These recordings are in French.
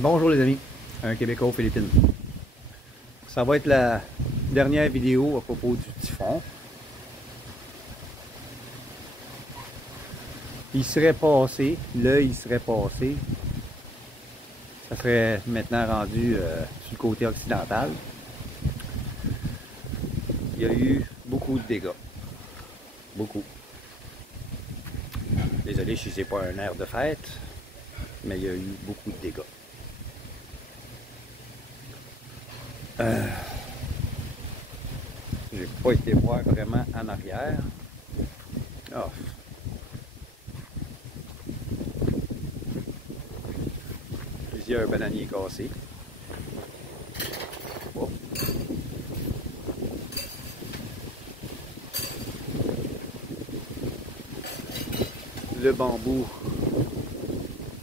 Bonjour les amis, un Québécois aux Philippines. Ça va être la dernière vidéo à propos du typhon. Il serait passé, l'œil serait passé. Ça serait maintenant rendu sur le côté occidental. Il y a eu beaucoup de dégâts. Beaucoup. Désolé si c'est pas un air de fête, mais il y a eu beaucoup de dégâts. J'ai pas été voir vraiment en arrière. Oh. Plusieurs bananiers cassés. Oh. Le bambou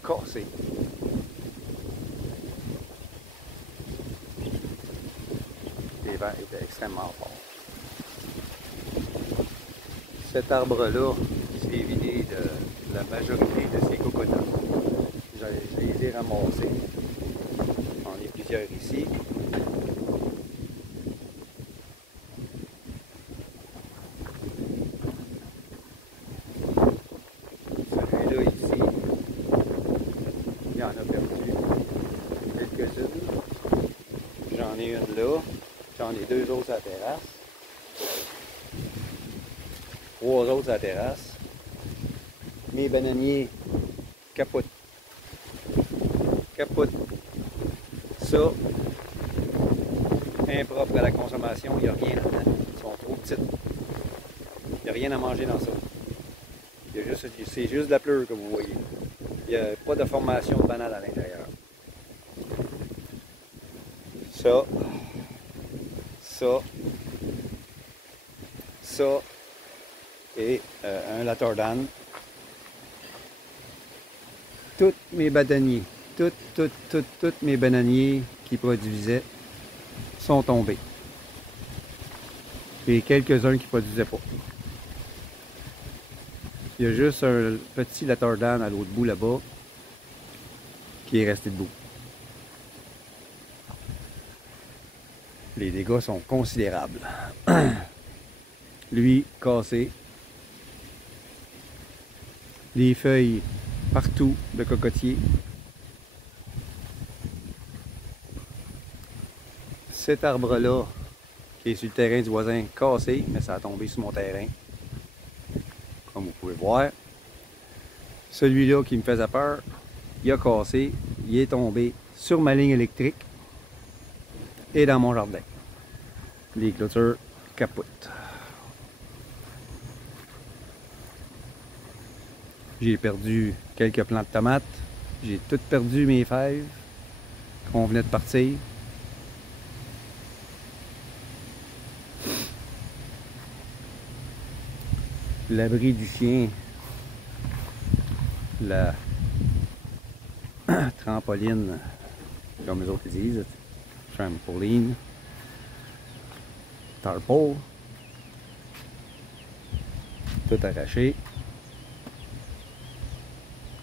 cassé. Les vents étaient extrêmement forts. Cet arbre-là s'est vidé de la majorité de ses coconuts. Je les ai ramassés. J'en ai plusieurs ici. Celui-là ici, il y en a perdu quelques-unes. J'en ai une là. J'en ai deux autres à la terrasse. Trois autres à la terrasse. Mes bananiers capotent. Capotent. Ça, impropre à la consommation, il n'y a rien là-dedans. Ils sont trop petites. Il n'y a rien à manger dans ça. C'est juste de la pleure que vous voyez. Il n'y a pas de formation de banane à l'intérieur. Ça et un latordan. Tous mes bananiers, tous mes bananiers qui produisaient sont tombés. Et quelques-uns qui ne produisaient pas. Il y a juste un petit latordan à l'autre bout là-bas qui est resté debout. Les dégâts sont considérables. Lui, cassé. Les feuilles partout de cocotier. Cet arbre-là, qui est sur le terrain du voisin, cassé, mais ça a tombé sur mon terrain. Comme vous pouvez voir. Celui-là qui me faisait peur, il a cassé, il est tombé sur ma ligne électrique et dans mon jardin. Les clôtures capotent. J'ai perdu quelques plants de tomates. J'ai tout perdu mes fèves qu'on venait de partir. L'abri du chien, la trampoline, comme les autres disent, trampoline, tarpaul, tout arraché.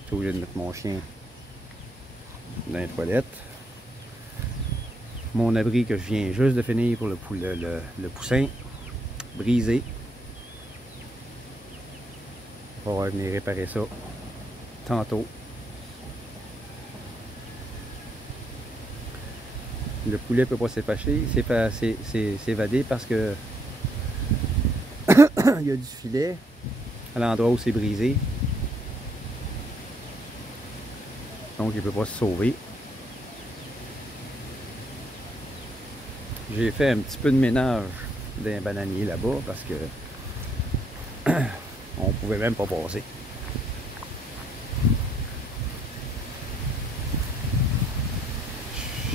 J'ai obligé de mettre mon chien dans les toilettes. Mon abri que je viens juste de finir pour le poussin, brisé. On va venir réparer ça tantôt. Le poulet ne peut pas s'évader parce que il y a du filet à l'endroit où c'est brisé. Donc il ne peut pas se sauver. J'ai fait un petit peu de ménage d'un bananier là-bas parce que on pouvait même pas passer.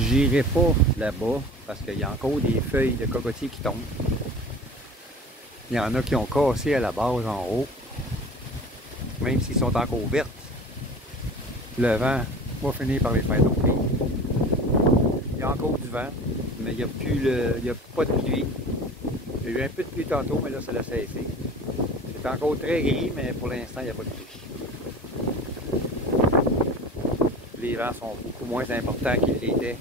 J'irai pas là-bas parce qu'il y a encore des feuilles de cocotier qui tombent. Il y en a qui ont cassé à la base en haut. Même s'ils sont encore vertes, le vent va finir par les faire tomber. Il y a encore du vent, mais il n'y a pas de pluie. Il y a eu un peu de pluie tantôt, mais là ça l'a cessé. C'est encore très gris, mais pour l'instant il n'y a pas de pluie. Les vents sont beaucoup moins importants qu'ils l'étaient.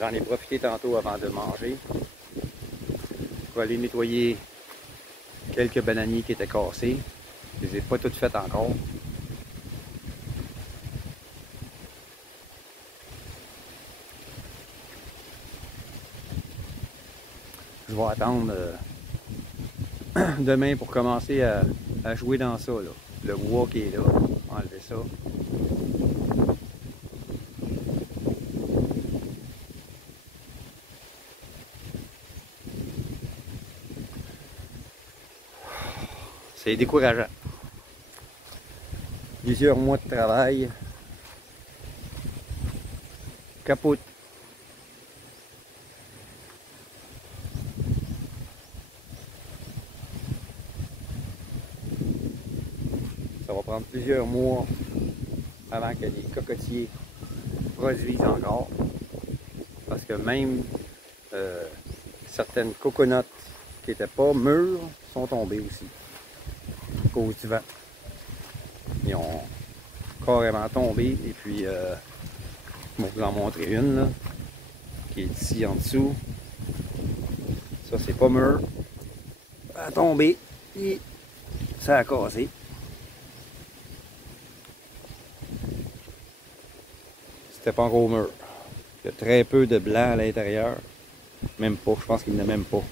J'en ai profité tantôt avant de manger. Je vais aller nettoyer quelques bananiers qui étaient cassés. Je les ai pas toutes faites encore. Je vais attendre demain pour commencer à jouer dans ça, là. Le bois qui est là, enlever ça. C'est décourageant. Plusieurs mois de travail. Capote. Ça va prendre plusieurs mois avant que les cocotiers produisent encore. Parce que même certaines coconuts qui n'étaient pas mûres sont tombées aussi. À cause du vent. Ils ont carrément tombé. Et puis, je vais vous en montrer une là, qui est ici en dessous. Ça, c'est pas mûr. Ça a tombé et ça a cassé. C'était pas encore mûr. Il y a très peu de blanc à l'intérieur. Même pas, je pense qu'il n'y en a même pas.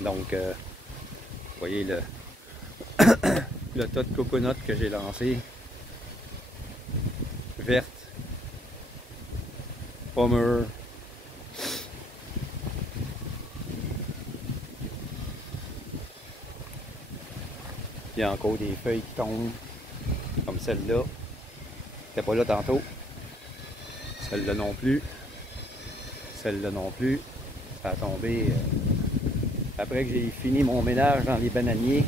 Donc, vous voyez le, le tas de coconuts que j'ai lancé. Verte. Pas mûr. Il y a encore des feuilles qui tombent. Comme celle-là. C'était pas là tantôt. Celle-là non plus. Celle-là non plus. Ça a tombé après que j'ai fini mon ménage dans les bananiers.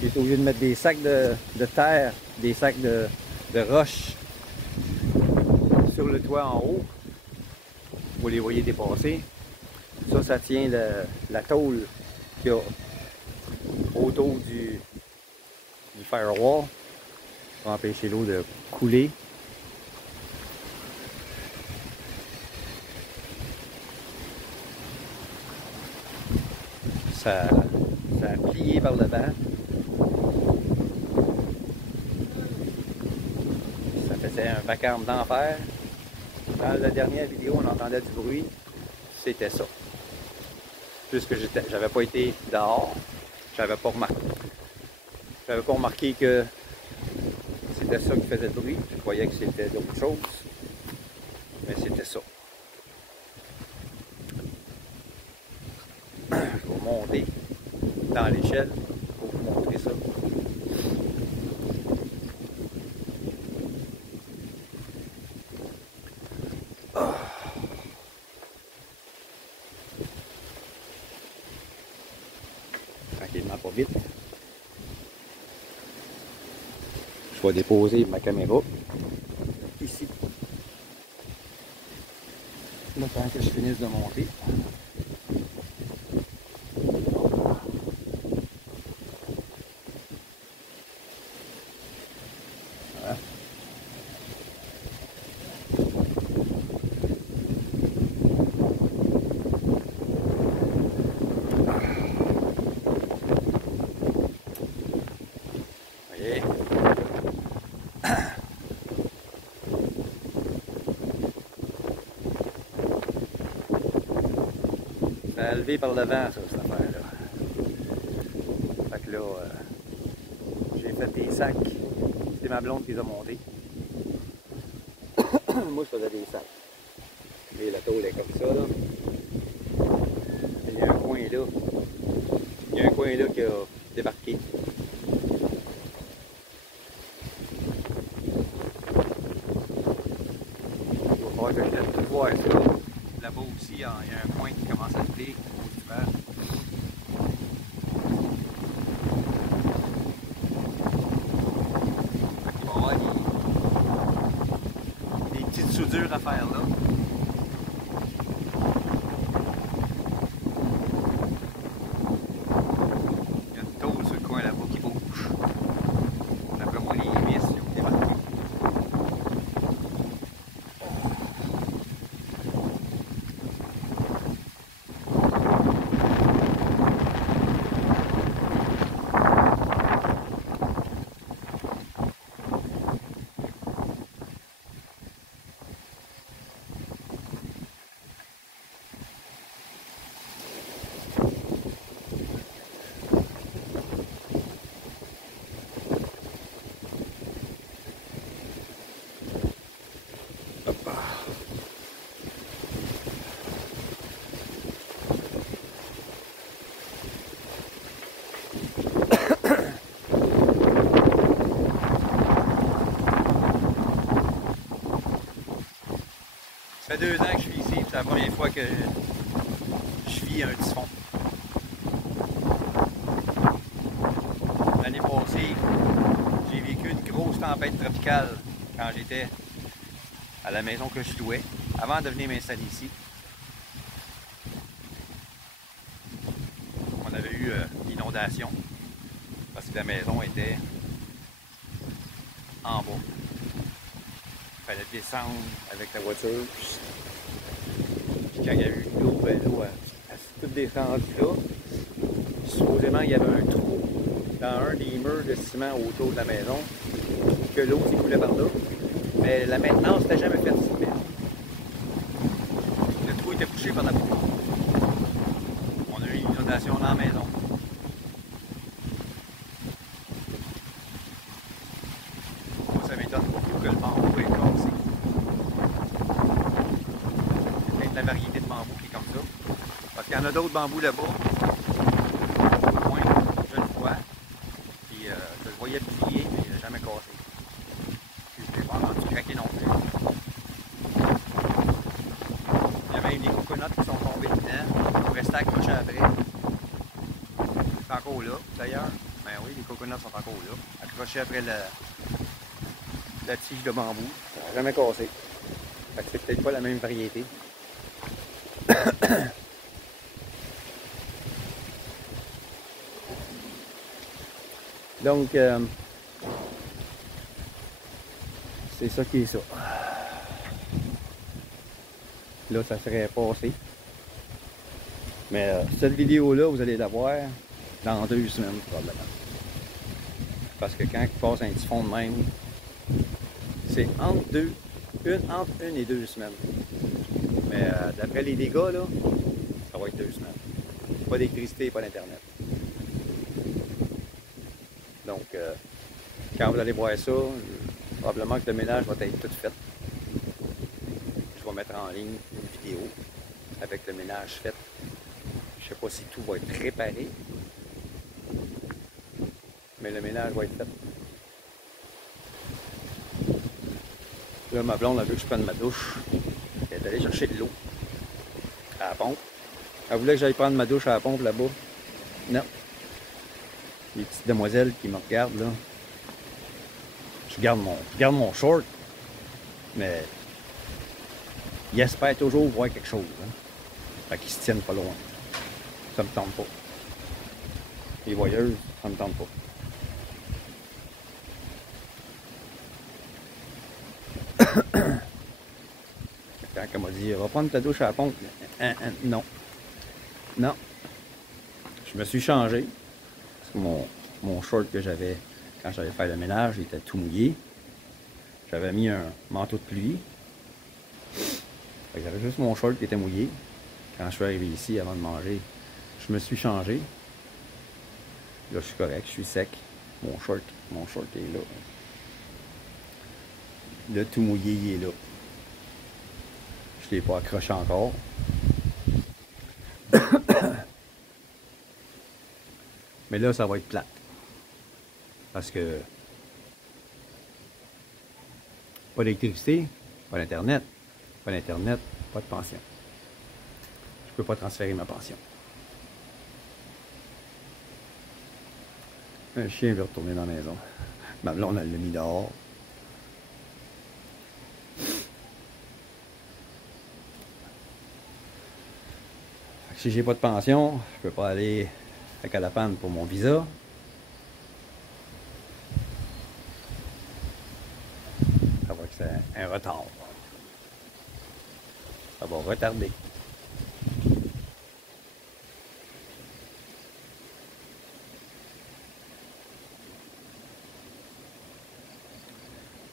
J'ai été obligé de mettre des sacs de terre, des sacs de roches sur le toit en haut. Vous les voyez dépasser. Ça tient la tôle qu'il y a autour du firewall pour empêcher l'eau de couler. Ça a plié par le vent. Ça faisait un vacarme d'enfer. Dans la dernière vidéo, on entendait du bruit. C'était ça. Puisque j'avais pas été dehors, j'avais pas remarqué que c'était ça qui faisait le bruit. Je croyais que c'était d'autres choses. Mais c'était ça. Je vais monter dans l'échelle pour vous montrer ça. Tranquillement, pas vite. Je vais déposer ma caméra ici. Le temps que je finisse de monter. Voilà. Voyez. Ça a levé par le vent, ça, cette affaire-là. Fait que là, j'ai fait des sacs. C'est ma blonde qui les a montés. Moi, je faisais des sacs. Et la tôle est comme ça, là. Il y a un coin là. Il y a un coin là qui a débarqué. Il va falloir que je laisse tout voir ça. Là-bas aussi, il y a un coin qui commence à lever au cause du vent. Il va y avoir des petites soudures à faire là. 2 ans que je suis ici, c'est la première fois que je vis un typhon. L'année passée, j'ai vécu une grosse tempête tropicale quand j'étais à la maison que je louais, avant de venir m'installer ici. On avait eu l'inondation parce que la maison était en bas. Il fallait descendre avec la voiture. Puis quand il y a eu l'eau, ben l'eau a tout descendu là. Supposément, il y avait un trou dans un des murs de ciment autour de la maison, que l'eau s'écoulait par là. Mais la maintenance n'était jamais faite. Le trou était bouché par la boue. On a eu une inondation dans la maison. Moi, ça m'étonne beaucoup que le bambou est cassé. C'est peut-être la variété de bambou qui est comme ça. Parce qu'il y en a d'autres bambous là-bas. Au moins, je le vois. Puis je le voyais plier, mais il n'a jamais cassé. Puis je ne l'ai pas entendu craquer non plus. Il y a même des coconuts qui sont tombés dedans. Pour rester accrochés après. C'est encore là, d'ailleurs. Ben oui, les coconuts sont encore là. Accrochés après la tige de bambou. Ça n'a jamais cassé. Fait que c'est peut-être pas la même variété. Donc, c'est ça qui est ça. Là, ça serait passé. Mais cette vidéo-là, vous allez la voir dans 2 semaines, probablement. Parce que quand il passe un typhon de même, c'est entre une et 2 semaines. Mais d'après les dégâts, là, ça va être 2 semaines. Pas d'électricité, pas d'internet. Donc, quand vous allez voir ça, probablement que le ménage va être tout fait. Je vais mettre en ligne une vidéo avec le ménage fait. Je ne sais pas si tout va être réparé, mais le ménage va être fait. Là, ma blonde a vu que je prenne ma douche. Elle est allée chercher de l'eau à la pompe. Elle voulait que j'aille prendre ma douche à la pompe là-bas. Non. Les petites demoiselles qui me regardent là. Je garde mon short, mais ils espèrent toujours voir quelque chose. Hein. Fait qu'ils se tiennent pas loin. Ça me tente pas. Les voyeuses, ça me tente pas. Quand elle m'a dit, va prendre ta douche à la pompe. Non. Non. Je me suis changé. Parce que mon short que j'avais quand j'allais faire le ménage, il était tout mouillé. J'avais mis un manteau de pluie. J'avais juste mon short qui était mouillé. Quand je suis arrivé ici avant de manger, je me suis changé. Là, je suis correct, je suis sec. Mon short est là. Le tout mouillé, il est là. Je ne l'ai pas accroché encore. Mais là, ça va être plate. Parce que pas d'électricité, pas d'internet, pas de pension. Je peux pas transférer ma pension. Un chien veut retourner dans la maison. Ma blonde, elle l'a mis dehors. Si j'ai pas de pension, je peux pas aller à Calapan pour mon visa. Ça va être un retard. Ça va retarder.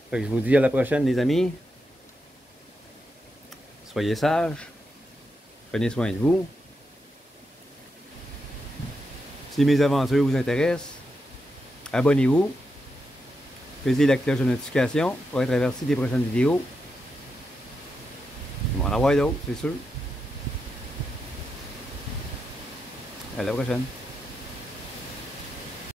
Fait que je vous dis à la prochaine, les amis. Soyez sages. Prenez soin de vous. Si mes aventures vous intéressent, abonnez-vous. Pesez la cloche de notification pour être averti des prochaines vidéos. Il va en avoir d'autres, c'est sûr. À la prochaine.